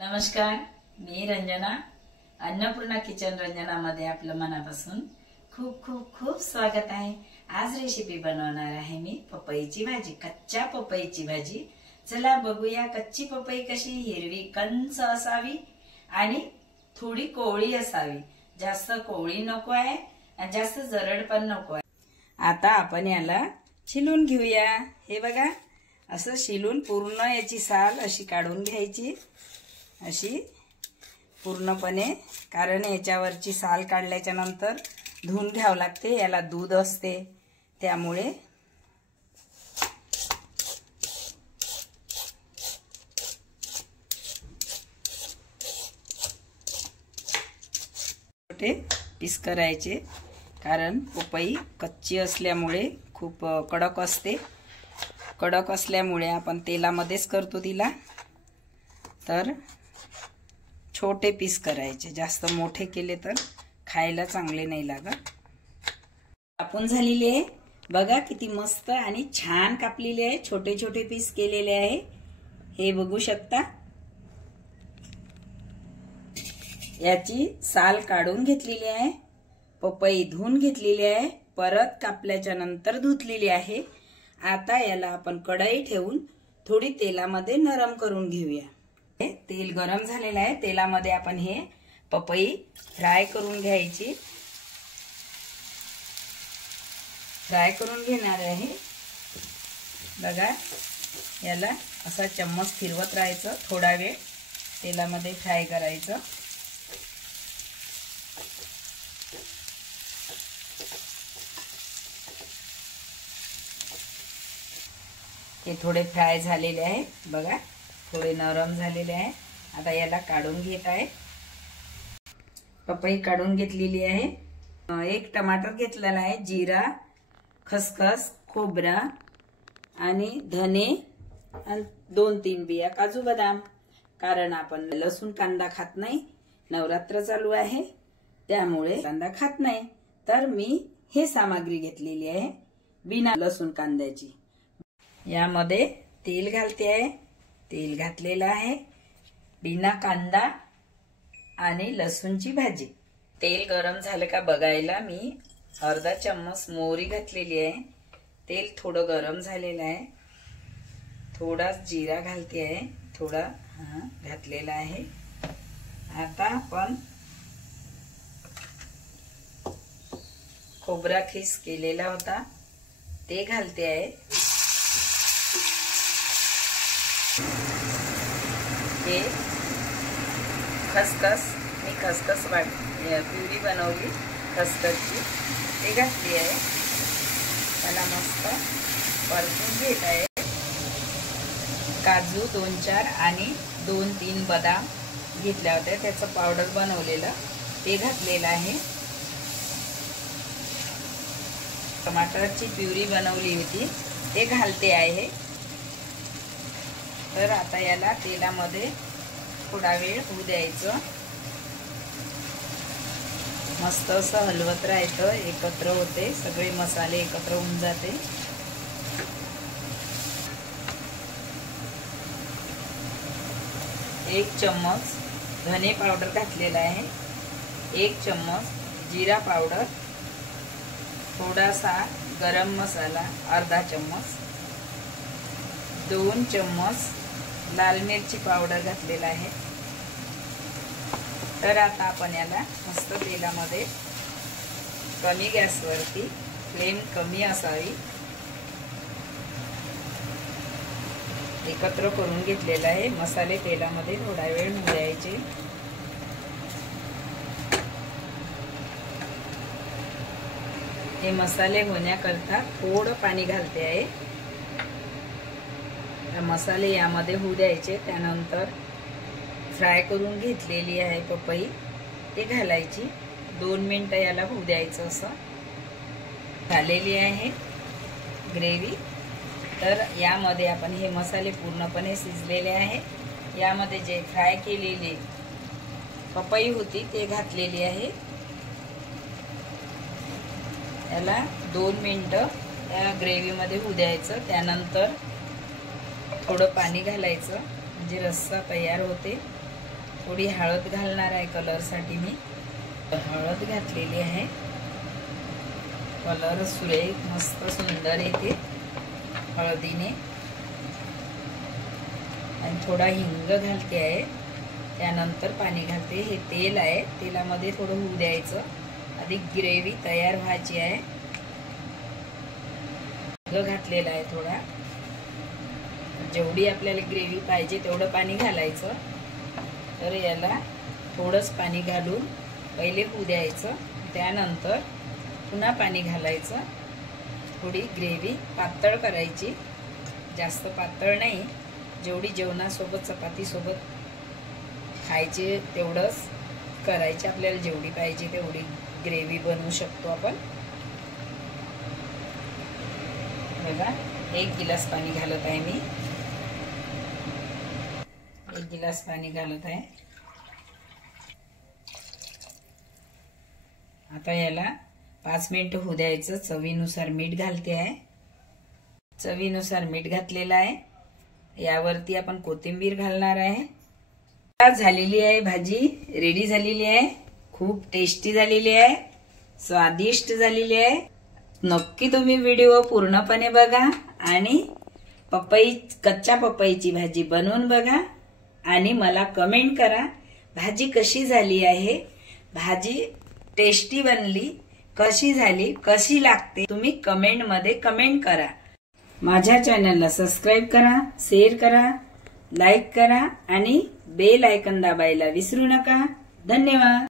नमस्कार, मी रंजना. अन्नपूर्णा किचन रंजनामध्ये आपलं मनापासून खूप खूप खूप स्वागत आहे. आज रेसिपी बनवणार आहे मी पपईची भाजी, कच्च्या पपईची भाजी. चला बघूया कच्ची पपई कशी हिरवी कंच असावी आणि थोडी कोवळी असावी. जास्त कोवळी नको आहे आणि जास्त जरड पण नको आहे. आता आपण याला छिलून घेऊया. हे बघा, असं छिलून पूर्ण याची साल अशी काढून घ्यायची, अशी पूर्णपणे. कारण याच्यावरची साल काढल्याच्या नंतर धुवून घ्यावं लागते, याला दूध असते त्यामुळे. छोटे पीस करायचे, कारण पपई कच्ची असल्यामुळे खूप कडक असते. कडक असल्यामुळे आपण तेलामध्येच करतो तिला, तर छोटे पीस करायचे. जास्त मोठे केले तर खायला चांगले नाही लागत. कापून झालेली आहे बघा, किती मस्त आणि छान कापलेली आहे. छोटे छोटे पीस केलेले आहे, हे बघू शकता. याची साल काढून घेतलेली आहे, पपई धुवून घेतलेली आहे, परत कापल्याच्या नंतर धुतलेली आहे. आता याला आपण कढई ठेवून थोडी तेलामध्ये नरम करून घेऊया. तेल गरम झालेलं आहे, तेलामध्ये आपण हे पपई फ्राय करून घ्यायची. फ्राय करून घेणार आहे बघा. याला असा चम्मच फिरवत राहायचं, थोडा वेळ तेलामध्ये फ्राय करायचं. हे थोडे फ्राय झालेले आहे बघा, थोडे नरम झालेले आहे. आता याला काढून घेत आहे. पपई काढून घेतलेली आहे. एक टमाटर घेतलेला आहे, जिरा, खसखस, खोबरा आणि धने आणि 2-3 बिया काजू बदाम. कारण आपण लसूण कांदा खात नाही, नवरात्र चालू आहे त्यामुळे कांदा खात नाही, तर मी हे सामग्री घेतलेली आहे बिना लसूण कांद्याची. यामध्ये तेल घालते आहे. तेल घातलेलं आहे. बिना कांदा आणि लसूणची भाजी. तेल गरम झालं का बघायला मी अर्धा चम्मच मोहरी घातलेली आहे. तेल थोडं गरम झालेलं आहे. थोडा जिरा घालते आहे, थोडा घातलेला आहे. आता आपण खोबरा खीस केलेला होता ते घालते आहे. हे खसखस, मी खसखस प्युरी बनवली खसखसची, ते घातली आहे. त्याला मस्त परतून घेत आहे. काजू 2-4 आणि 2-3 बदाम घेतल्या होत्या, त्याचं पावडर बनवलेलं ते घातलेलं आहे. टमाटरची प्युरी बनवली होती ते घालते आहे. तर आता याला तेलामध्ये थोडा वेळ होऊ द्यायचं. मस्त असं हलवत राहायचं, एकत्र होते, सगळे मसाले एकत्र होऊन जाते. एक चम्मच धने पावडर घातलेला आहे, 1 चम्मच जिरा पावडर, थोडासा गरम मसाला अर्धा चम्मच, 2 चम्मच लाल मिरची पावडर घातलेला आहे. तर आता आपण याला मस्त तेलामध्ये कमी गॅसवरती, फ्लेम कमी असावी, एकत्र करून घेतलेला आहे. मसाले तेलामध्ये थोडा वेळ होऊ द्यायचे. हे मसाले होण्याकरता थोडं पाणी घालते आहे. मसाले यामध्ये होऊ द्यायचे. त्यानंतर फ्राय करून घेतलेली आहे पपई, ते घालायची. 2 मिनिटं याला होऊ द्यायचं. असं झालेली आहे ग्रेव्ही. तर यामध्ये आपण हे मसाले पूर्णपणे शिजलेले आहे. यामध्ये जे फ्राय केलेली पपई होती ते घातलेली आहे. याला 2 मिनिटं या ग्रेव्हीमध्ये होऊ द्यायचं. त्यानंतर थोडं पाणी घालायचं, म्हणजे रस्सा तयार होते. थोडी हळद घालणार आहे कलर साठी. मी हळद घातलेली आहे. कलर सुरेख मस्त सुंदर येते हळदीने. आणि थोडा हिंग घालते आहे. त्यानंतर पाणी घालते. हे तेल आहे, तेलामध्ये थोडं होऊ द्यायचं. आधी ग्रेव्ही तयार व्हायची आहे. हिंग घातलेला आहे थोडा. जेवढी आपल्याला ग्रेव्ही पाहिजे तेवढं पाणी घालायचं. तर याला थोडंच पाणी घालून पहिले होऊ द्यायचं. त्यानंतर पुन्हा पाणी घालायचं. थोडी ग्रेव्ही पातळ करायची, जास्त पातळ नाही. जेवढी जेवणासोबत चपातीसोबत खायचे तेवढंच करायचे. आपल्याला जेवढी पाहिजे तेवढी ग्रेव्ही बनवू शकतो आपण. बघा 1 गिलास पाणी घालत आहे मी. 1 गिलास पाणी घालत आहे. आता याला 5 मिनिट होऊ द्यायचं. चवीनुसार मीठ घालते आहे. चवीनुसार मीठ घातलेलं आहे. यावरती आपण कोथिंबीर घालणार आहे. झालेली आहे भाजी, रेडी झालेली आहे. खूप टेस्टी झालेली आहे, स्वादिष्ट झालेली आहे. नक्की तुम्ही व्हिडिओ पूर्णपणे बघा आणि कच्च्या पपईची भाजी बनवून बघा आणि मला कमेंट करा भाजी कशी झाली आहे. भाजी टेस्टी बनली, कशी झाली, कशी लागते, तुम्ही कमेंट मध्ये कमेंट करा. माझ्या चॅनलला सबस्क्राईब करा, शेअर करा, लाईक करा आणि बेल आयकॉन दाबायला विसरू नका. धन्यवाद.